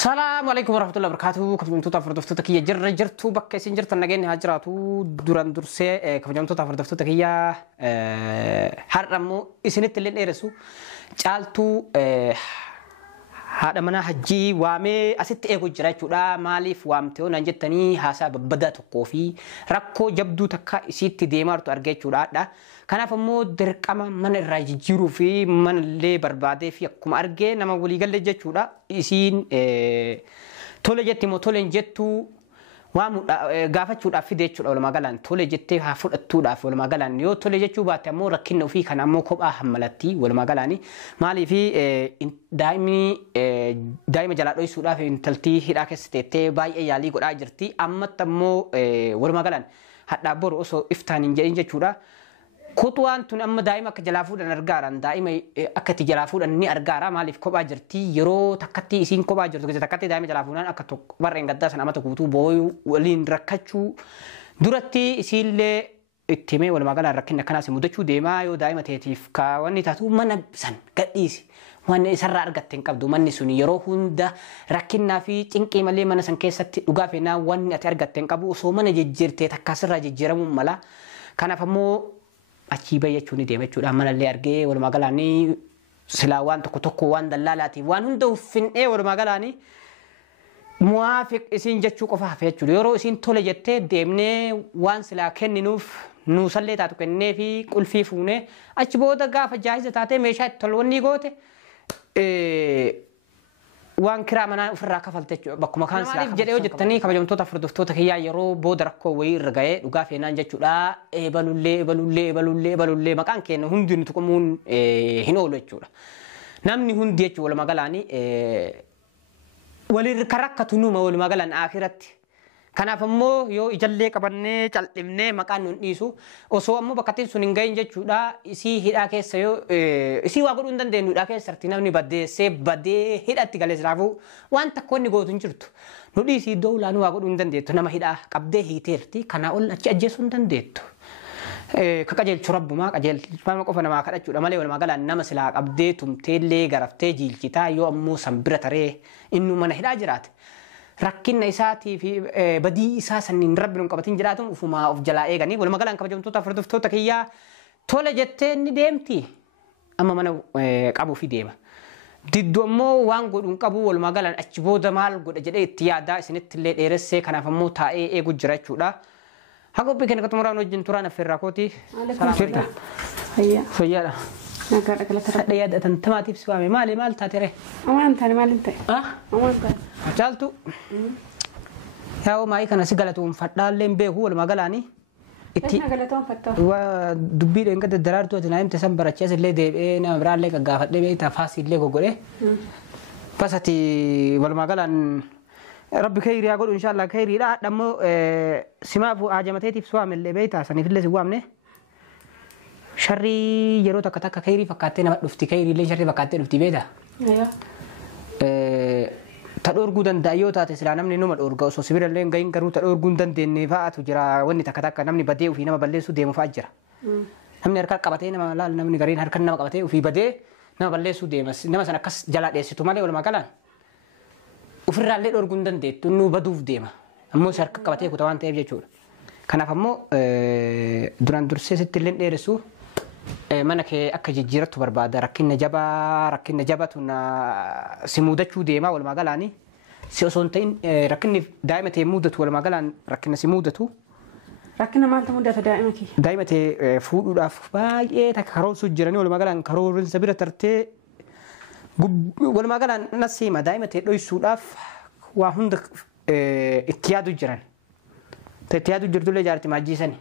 السلام عليكم ورحمة الله وبركاته. كفجمتو تفردفتو تكية جرتو بك سنجر تنجين هاجراتو دوران درسي كفجمتو تفردفتو تكية حرمو إسنت اللي نيرسو جالتو هذا منا حجي وامي أسيت إيجو جراتو لا مالف وامتو نجتني حساب بدأ تقوفي ركو جبدو تكا إسيت ديمار تو أرجعتو لا كان فمو درك أما من الراجي جيرو في من اللي بربادة في كم أرجع نما ولي قال لي جت ولا إسين تولي جت مو تولي جتو وام قافت ولا في ديت ولا ما قالن تولي جت هافل التولا ولا ما قالن يو تولي جت وبات مو ركنه في كان مو كوب أحملتي ولا ما قالني مالي في دايما جلاد لوي سودا في انتلتي هراك ستة باي يالي قد أجرتي أما تمو ولا ما قالن حتى برو أسو إفتان إنجا جورا كوتوان تون أما دائما كجلافود أن أرجعان دائما أكتي جلافود أني أرجعا مالف كوبا جرتي يرو تكتي إسين كوبا جرتو كذا تكتي دائما جلافودان أكتو برين قداس أنا ما تكوتو بوي ولين ركشوا درتي إسيل التيمة ولا ما قال ركنا كناس مدة ديما يو دائما تهتيف كواني تاتو من بسن قديس وان سرّا أرجعتين كابدو من سوني يرو هندا ركنا في تنكي ملي من سنكيسة لقافنا وان أترجعتين كابو سومن جيرتي تكسر جيرمو ملا كان فمو أشيبه يجوني ديمه شو أمانة اللي أرجع ولا ما قالني سلاوان تكتوك وان دلالاتي وان هندو فين ولا ما قالني موافق إسين جتشو كفاه في جل يورو إسين تولي جتة ديمنه وان سلاكن نوف نوصل تاتو كنّه في كل في فونه أشبه ده قاف جاهز تاتي مشى تلوني قوته وان كرامنا في الركاب فلتجوا بكم مكان سلاك جديو جتني كم يوم تفردفتو تكيا يرو بود ركوا وير رجعي وقاف هنا جتشوا لا بلولي مكان كأنه هندي تكمون هنا ولا جتشوا نامني هندي جتشوا ولا مقالاني ولي الكركة تنوم ولا مقالان آخرت كان فمو يو إجلّي كبرني تعلمني مكان نيسو وسو أمو بكتير سنينجاين جتشوا لا إسي هيدا كيسيو إسي واقول عندن دينو لا كيس سرتينا بني بدي سيب بدي هيدا تقاليس رافو وان تكون نقول تنجرتو نودي إسي دولة نو واقول عندن ديتو نما هيدا كبده هيتيرتي كنا أقول أجيس عندن ديتو كأجل شرب ما كأجل ما كوفنا ما كذا شو رمالي ولا ما قال أنما سلاك أبديتهم تيلي غرفتي جيل كتا يو أمو سنبرة ترى إنه من هيدا جرات ركّن إساتي في بدي إساسا إن ربنا كبتين جراتهم وفما أف جلاء إيجاني ولا ما قال أنك بجوم توتا فردف توتا كيا تولا جتني ديمتي أما منا كابو في ديما ديدو مو وان قد كابو ولا ما قال أن أشبو دمال قد جدي تيادا سنت اللي إيرسي كنا فمو تاء إيه قد جرات شو لا هاكو بيكن كتمران وجن ترانا في الراكوتي سلام شرطة هيا سيارة نقرأ كلا ترى دياد أنتماتي بسوامي مال تاتره أمان تاني مال أنت أمان تاني جالتو ياو ماي كان سيغلاتهم فدال لين به هو المغلاني إتي غلطهم فتاه ودبي لين قد درارتو تنايم تسمبر اتشاس اللي دي انا برال لك غافد دي تفاصيل لك غوري فساتي والمغلان ربي خير يقول ان شاء الله خير لا دمو سمافو اجمتيتي بسوام اللي بيتا سني في اللي سوامني شري يرو تك خيري فكاتنا دفتي خيري لي شري فكاتنا دفتي بيتا ايوه تدور جودن دايو تاتي سلام نمني نوم الأورجا وسوسيبير اللي جاين كرو تدور جودن ديني فات وجرا وني تكتاك نمني بدي وفي نما بلسو ديمو فاجرا نمني أركال قبتين نما لا نمني قرين هركن نما قبتين وفي بدي نما بلسو ديمس نما سنا كس جلاد ديسي تومالي ولا مكان وفي الرالي دور جودن ديت تنو بدوف ديما أمو سرك قبتين كتوان تيجي جور كنا فمو دوران درسي ستلين ديرسو منك أكج جيرت بربادة ركّن جبا تنا سمودة شو ديما ولا ما قالني سياسونتين ركّن دائما تمودة ولا ما قالن ركّن سمودة ركّن ما أنت مودة دائما كي دائما فود ولا فباي تكرر سجرني ولا ما قالن كرر سبيرة ترتي ولا ما قالن نسيمة دائما تلوي سوداف وهندك اتيادو جرن اتيادو جردو لي جارتي ماجيسني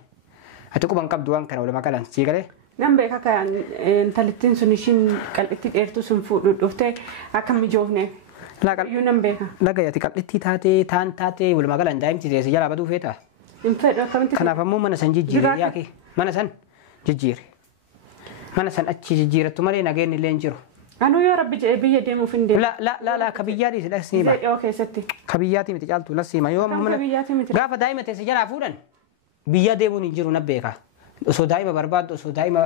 هتكون بنكب دوان كنا ولا ما قالن سيجله نعم كان انتلتين سنشين قلبتي إيرتو سنفود دفتة أكمل جوفني لا قال يونم بيها لا قال يتقلتي تاتي ولا ما قال عندهم تيجي سجلا بدو فيتا كنا فمو من سن جيجير يا كي من سن جيجير من سن أشي جيجير تمرين أجين اللي نجرو أنا يا رب بيجي ديمو فين دي لا كبياتي لا سيما أوكي ستي كبياتي متجالتو لا سيما يوم من غاف دائما تسجلا فودن بيا ديمو نجرو نبيكا وسو دائما برباد وسو دائما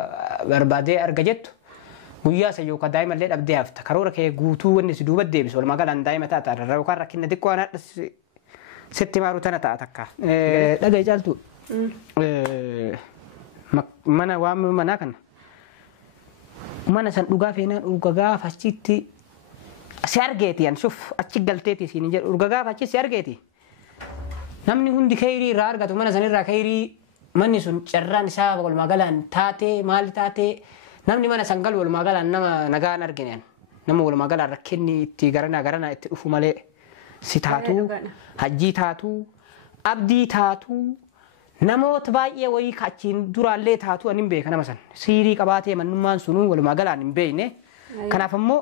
بربادة أرجعت guyyaa sayyoo ka daa'ima illee dhabdee hafta karoora kee guutuu wanni si duuba deebisu walumaa galaan daa'ima taata irra yookaan rakkina xiqqoo waan hadha sitti maaru tana ta'a takka. Dhagaye caaltu mana waan manaa kana mana san dhugaa feenaan dhuga gaafa achitti si argeeti an shuf achi galteeti siin jedhu dhuga gaafa achi si argeeti namni hundi kayrii irraa argatu mana sanirraa kayrii manni sun carraan isaa walumaa galaan taatee maali taatee namni mana san galu walumaa galaan nama nagaan argine nama walumaa galaan rakkinni itti garanaa itti dhufu malee si taatu hajjii taatu abdii taatu namoota baay'ee wayii kachiin duraallee taatu anin beeka nama san siirii qabaatee mannummaan sunuu walumaa galaan hin beekne kanaaf ammoo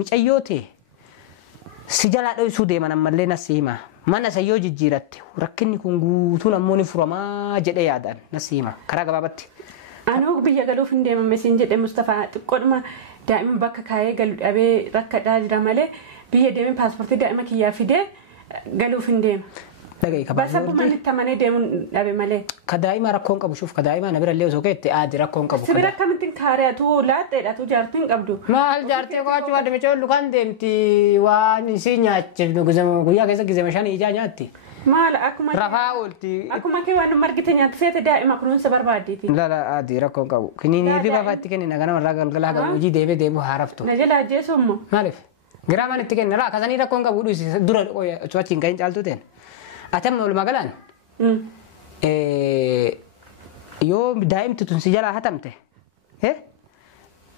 micayyoo ta'e si jalaa dhoysuu deeman ammallee nasi hima mana sayyoo jijjiiratte rakkinni kun guutuun ammoo ni furamaa jedhee yaadan nasi hima karaa gabaabatti. Anuu biyya galuuf hin deemame siin jedhe Mustafaa xiqqoodhuma daa'ima bakka kaayee galu dhabee rakkadhaa jira malee biyya deemee paaspoortii daa'ima kiyyaa fidee galuuf hin deema. Basa bu'uumatti tamanee deemuun dhabe malee. Ka daa'ima rakkoon qabu shuuf ka daa'ima na birallee osoo keetti aadi rakkoon qabu. Sibira akkamittiin kaareetu laatteedhaatu jaartii hin qabdu. Maal jaartee qo'achuu adda michoo lukaan deemti waan isii nyaachifnu guyyaa keessa gizema shan ijaa nyaatti. Maal akkuma rafaa oolti. Akkuma kee waan margite nyaatti feete daa'ima kunuunsa barbaaddeeti. Lala aadi rakkoon qabu. Kiniin riba faatti kennina ganama irraa galgalaa qabu hojii deebee deemuu haaraftu. Na jala ajjeesu immoo. Maaliif? Giraamaan itti kenna laa kasanii rakkoon qabu dhuisi dura achiin gahin caaltu ta'en. Atam walumaa galaan yoo daa'imti tun si jalaa hatamte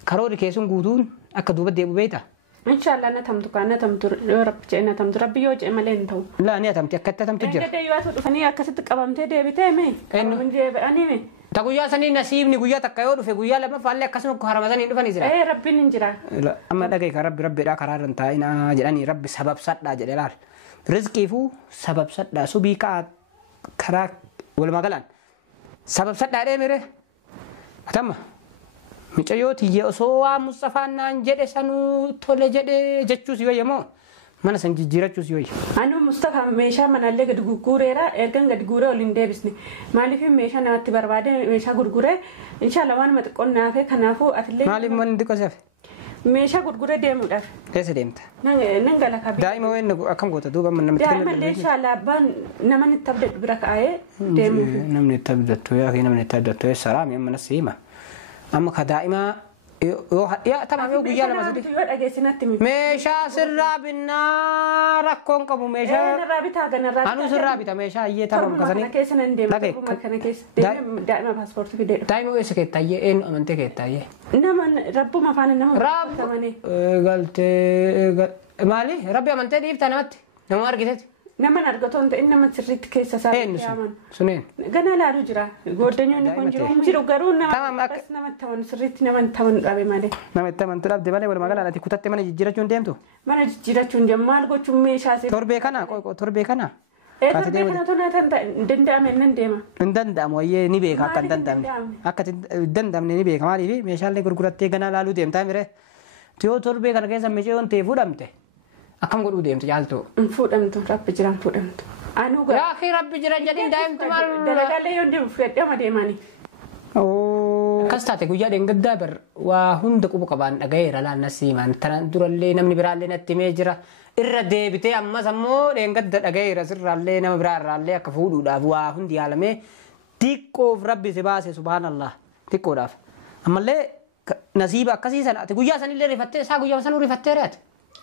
karoori keessuun guutuun akka duuba deebu beekta. Inshaallah natamtu kaan natamtu yoo rabbi jedhe natamtu rabbi yoo jedhe malee hin ta'u. Laa ni hatamti akka itti hatamtu jira. Egaa yoo dhufanii akkasitti qabamtee deebitee mee? Qabuun deebi'anii mee? Ta guyyaa sanii nasiibni guyyaa takka yoo dhufe guyyaa lammaffaallee akkasuma haramatanii dhufanii jira. Rabbiin hin jira. Amma dhagaye kan rabbiidhaa karaa irra hin taa'inaa jedhanii rabbi sababsadhaa jedhe laal. Rizqiifuu sababsadhaa subii karaa walumaa galaan sababsadhaa deemire atamma micayyoo tiyyee osoo waan Mustafaan naan jedhe sanuu tole jedhe jechuus yoo yemmoo mana san jijjiirachuus yoo yemmoo. Anuu Mustafaa meeshaa manallee gadi gurgureera ergan gadi guree waliin deebisne maaliif meeshaa namatti barbaade meeshaa gurguree inshaallah waan xiqqoon naafee kanaafuu atillee. Maaliif manni xiqqoo seefe? Meeshaa gurguree deemuudhaaf. Eessa deemta? Nan gala kabee. Daa'ima wayin akkam goota duuba namatti kennu. Daa'ima inshaallah abbaan namni itti abdatu bira kaa'ee deemuuf. Namni itti abdatu namni itti abdatu saraami amma nasi hima. Amma ka daa'imaa yaa tamaam yoo guyyaa lama sadii. Yoo dhageessinatti miti. Meeshaa sirraa binnaa rakkoon qabu meeshaa. Narraa bitaa ganarraa. Anuu sirraa bita meeshaa iyyee tamaam kasanii. Kana keessa nan deema. Kana keessa deema daa'ima paaspoortii fidee dhufa. Daa'ima eessa keettaayyee eenyu amantee keettaayyee. Nama rabbuma afaan nama. Rabbi galtee maali rabbi amantee dhiifta namatti nama argiteeti. Nama argatu hin ta'in nama sirriitti keessa isaa yaaman. Suneen. Gana laalu jira. Goddanyoonni kun jiru garuu nama taman sirriitti nama taman dhabe malee. Nama tamantu dhabde malee walumaa galaan ati kutatte mana jijjiirachuun deemtu. Mana jijjiirachuun deemu maal gochuun meeshaa si. Torbee kana torbee kana. Torbee kana tona danda'ame nan deema. Hin danda'amu wayyee ni beeka akka hin danda'amne. Akka hin danda'amne ni beeka maaliif meeshaalee gurgurattee gana laaluu deemtaa mire. Tiyoo torbee kana keessa meeshaan ta'e fuudhamte. Akkam godhuu deemte jaaltu. Fuudhamtu rabbi jiran fuudhamtu. Anuu gara. Yaa rabbi jiran jedhin daa'imti maal. Dalagaalee yoo deemu fudhadhama deemani. Akkas taate guyyaa dheengaddaa bar waa hunda quba qabaan dhagayeera laannasi himan tanaan durallee namni biraallee natti himee jira irra deebitee ammas ammoo dheengadda dhagayeera sirraallee nama biraarraallee akka fuudhuudhaaf waa hundi yaalamee xiqqoof rabbi si baase subhaanallah xiqqoodhaaf ammallee nasiiba akkasii sana ati guyyaa sanillee rifattee isaa guyyaa sanuu rifattee reete.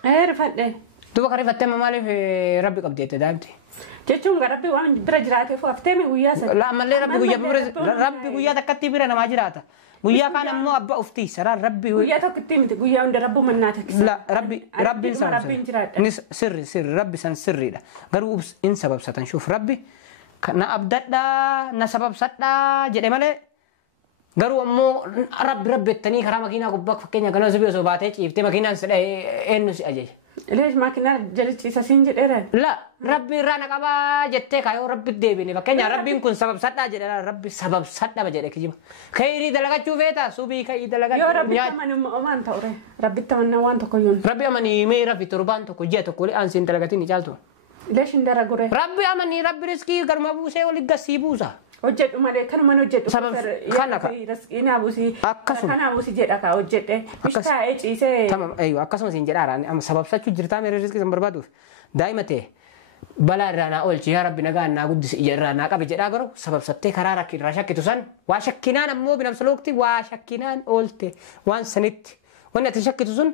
Rifadhe. Duuba kan rifattee maaliif rabbi qabdeette daa'imti. Jechuun rabbi waan bira jiraateef haftee guyyaa sana. Ammallee rabbi guyyaa takkatti bira namaa jiraata. Guyyaa kaan ammoo abbaa uftii saraan rabbi. Guyyaa tokkotti miti guyyaa hunda rabbu mannaa takkisa. Rabbiin san sirri rabbi san sirriidha. Garuu in sababsatan shuuf rabbi na abdadhaa na sababsadhaa jedhe malee. Garuu ammoo rabbi ettanii karaa makiinaa gubbaa fakkeenya ganoo sibii osoo baatee ciiftee makiinaan si eenyu si ajaja. Lees makiinaa jalichiisa siin jedheeran. La rabbi irraa na qabaa jettee kaayoo rabbi deebine fakkeenya rabbiin kun sababsadhaa jedhe rabbi sababsadhaa jedhe kijiba. Kayrii dalagachuu feeta subii kayrii dalagachuu. Yoo rabbi amanuu omaan ta'ure rabbi amanuu waan tokko yoon. Rabbi amanii mee rabbi torbaan tokko ji'a tokko aansi hin dalagatiin ni caaltu. Lees hin daragure. Rabbi amanii rabbi riskii garma buusee walitti gassii buusa. hojjedhu malee kanuma hojjedhu kana ka ina busi kana busi jedha ka hojjedhe ishtaa'ee ciisee tamam ayyo akkasuma siin jedhaara amma sababsachuu jirtaa mee riskii san barbaaduuf daa'ima ta'e balaa irraa naa oolchi yaa rabbi nagaa naa guddisi ija irraa naa qabe jedhaa garuu sababsattee karaa rakki irraa shakkitu san waa shakkinaan ammoo binamsa lookti waa shakkinaan oolte waan sanitti wanni ati shakkitu sun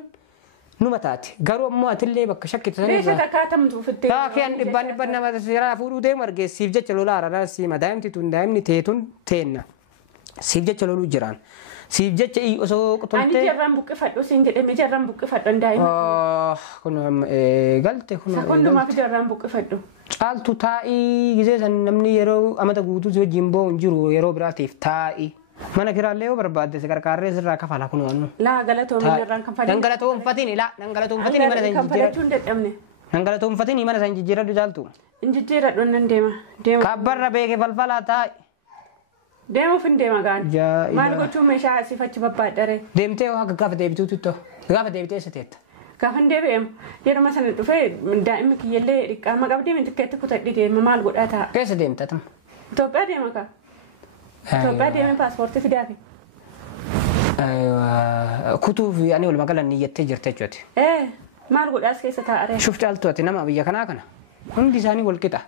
numa taate garuu ammoo atillee bakka shakkitu san irraa akkaatamtu fittee taakeen dhibbaan nama siraa fuudhuu deemu argeessiif jecha lolaa aradaan siima daa'imti tun daa'imni teetun teenna siif jecha loluu jiraan siif jecha osoo ani jarraan buqqifadhu siin jedhame jarraan buqqifadhu daa'ima kun galte kun hundumaaf jarraan buqqifadhu caaltu taa'ii gizee san namni yeroo amata guutuu si wajjin boo'u hin jiru yeroo biraatiif taa'ii mana kiraallee yoo barbaadde si qarqaarree sirraa kafala kun waanuma laa galatoomii irraan kan fayyadu dhangalatoonfatini mana san jijjiiradhu dhangalatoonfatini mana san jijjiiradhu jaaltu injijjiiradhu nan deema kabbarra beeke falfalaa taa'i deemuuf hin deema gaan maal gochuun meeshaa asiif achi babbaadhare deemtee yoo akka gaafa deebituutu ta'u gaafa deebitee isa teetta gaafa hin deebi'eemu yeroo sana dhufee daa'imni kiyyallee dhiqqaama qabdee min tikkeetti kutadhi deema maal godhaa ta'a keessa deemta tam Itoophiyaa deema ka Itoophiyaa deemee paaspoortii fidaafi kutuuf ani walumaa gala niyyattee jirte jechuuti maal godhaas keessa taa'aree shuf caaltu ati nama biyya kanaa kana hundi isaanii wal qixa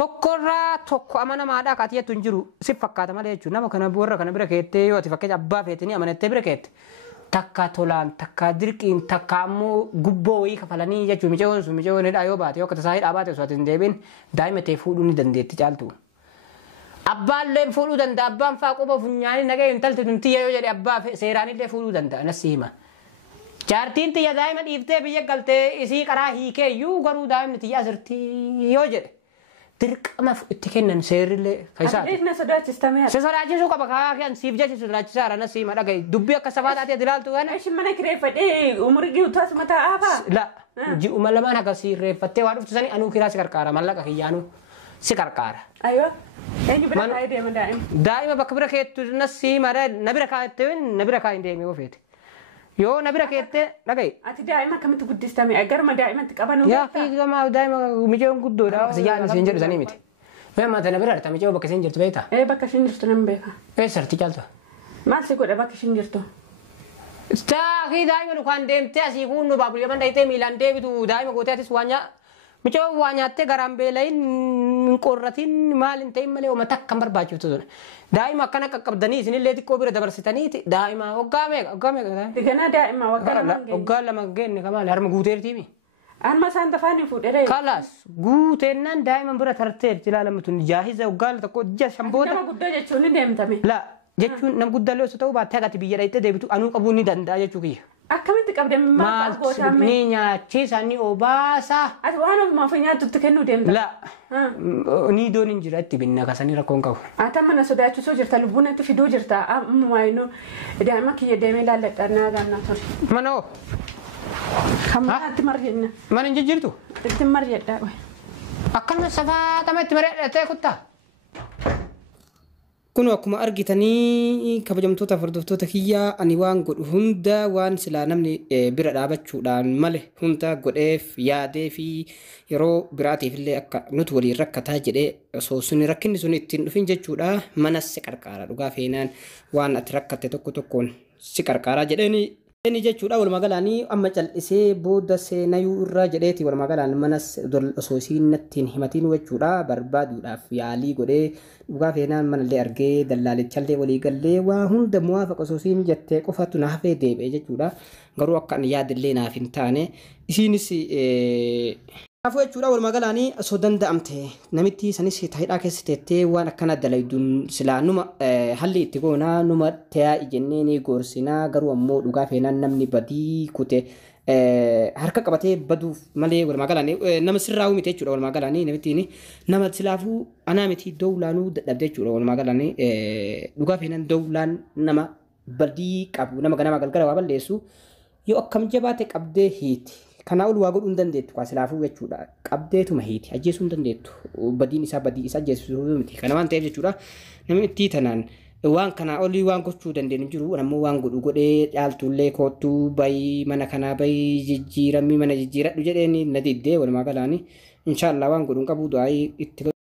tokkorraa tokko amanamaadhaa qaatiyattu hin jiru si fakkaata malee jechuudha nama kana warra kana bira keettee yoo ati fakkeenya abbaa feetanii amanattee bira keette takka tolaan takka dirqiin takka ammoo gubboo wayii kafalanii jechuudha miceewwan sun miceewwan hidhaa yoo baate yoo akka tasaa hidhaa baate osoo ati hin deebiin daa'ima ta'e fuudhuu ni dandeetti caaltu. Abbaan illee fuudhuu danda'a abbaan faa quba funyaanii nagee intalti tuntii yoo jedhe abbaa seeraan illee fuudhuu danda'a nassi hima. Jaartiin tiyya daa'ima dhiiftee biyya galtee isii karaa hiikee iyyuu garuu daa'imni tiyya asirtii yoo jedhe. Dirqama itti kennan seerillee fayyisaati. Inni na sodaachistamee. Si sodaachisuu qaba karaa kan siif jecha sodaachisaadha na siima dhagaye dubbii akka safaa taatee ilaaltu kana. Ishin mana kireeffadhee umurii guutuu asuma taa'aafaa. La ji'uma lamaan akka sirreeffattee waa dhuftu sani anuu kiraa si qarqaara mallaqa kiyyaanuu si qarqaara. Ayyoo eenyu bira kaa'ee deema daa'ima. Daa'ima bakka bira keettu na siima na bira kaa'ettee na bira kaa'ee deemee yoo feete. Yoo na bira keettee dhagaye. Ati daa'ima akkamitti guddistame garuma daa'imatti qabanuu. Yaa fi gama daa'ima mijeewwan guddoodha. Siyyaan isin jedhu sanii miti. Mee amma na bira arta mijeewu bakka isin jirtu beektaa? Bakka isin jirtu nan beeka. Sarti caaltu. Maal si godha bakka isin jirtu? Taakii daa'ima dhukaan deemtee asii kuunnu baabulii man dhayitee miilaan deebitu daa'ima gootee atis waa mijeewwan waa nyaattee garaan beelayin hin qorratiin maal hin ta'in malee uummata akkam barbaachiftu sun. Daa'ima akkana qaqqabdanii isinillee xiqqoo bira dabarsitaniiti daa'ima waggaa meeqa? Diganaa daa'ima waggaa lama. Waggaa lama geenne kamaali harma guuteertiimi. Amma isaan tafaan hin fuudhee. Kalaas guuteennaan daa'ima bira tartee ilaalamtu jaahiza waggaa tokko ija shamboota. Nama guddaa jechuun ni deemtame. La jechuun nama guddaa osoo ta'u baattee haqati biyya dhayitee deebitu anuu qabuu ni danda'a jechuu kiyya. Akkamitti qabdee maal gootaan ni nyaachiisa ni obaasa. Ati waan ofumaaf nyaatutti kennuu deemta. La ni doon hin jira itti binna kasanii rakkoon qabu. Ati amma na sodaachisuu jirta lubbuun itti fiduu jirta ammumaa innuu daa'ima kiyya deemee laalladhaa naa gaannaa ture. Manoo. Kammaatti marjenna. Mana hin jijjiirtu? Itti marjedhaa. Akkanuma safaatama itti mari'adhatee kuttaa. Kun akkuma argitanii kabajamtoota hordoftoota kiyyaa ani waan godhu hunda waan silaa namni bira dhaabachuudhaan male hunda godheef yaadee fi yeroo biraatiif illee akka nuti waliin rakkataa jedhee osoo suni rakkinni sun ittiin dhufin jechuudha manas si qarqaara dhugaa feenaan waan ati rakkatte tokko tokkoon si qarqaaraa jedheeni. Inni jechuudha walumaa galaanii amma cal'isee booda seenayuu irraa jedheeti walumaa galaan manas osoo isiin nattiin himatiin jechuudha barbaaduudhaaf yaalii godhee dhugaa feenaan manallee argee dallaalichallee walii gallee waa hunda muwaafaqa osoo isiin jettee qofatu na hafee deebi'e jechuudha garuu akka ani yaadillee naaf hin taane isiinis kanaafuu jechuudha walumaa galaanii osoo danda'amte namitti sanis taa'idhaa keessa teettee waan akkana dalayduun silaa numa halli itti goonaa numa ta'aa ijennee ni gorsinaa garuu ammoo dhugaa feenaan namni badii kute harka qabatee baduuf malee walumaa galaanii nama sirraa uumite jechuudha walumaa galaanii namittiin nama silaafuu anaa miti dowlaanuu dadhabde jechuudha walumaa galaanii dhugaa feenaan dowlaan nama badii qabu nama ganama galgala waa balleessu yoo akkam jabaate qabdee hiiti. Kana ol waa godhuu hin dandeettu kaasilaafuu jechuudha qabdeetuma hiiti ajjeesuu hin dandeettu badiin isaa badii isaa ajjeesuu miti kana waan ta'eef jechuudha namni itti tanaan waan kana olii waan gochuu dandeenyu jiru ammoo waan godhu godhee dhaaltullee koottuu bayii mana kanaa bayii jijjiiramii mana jijjiiradhu jedheen na diddee walumaa galaanii inshaallah waan godhuun qabu du'aa itti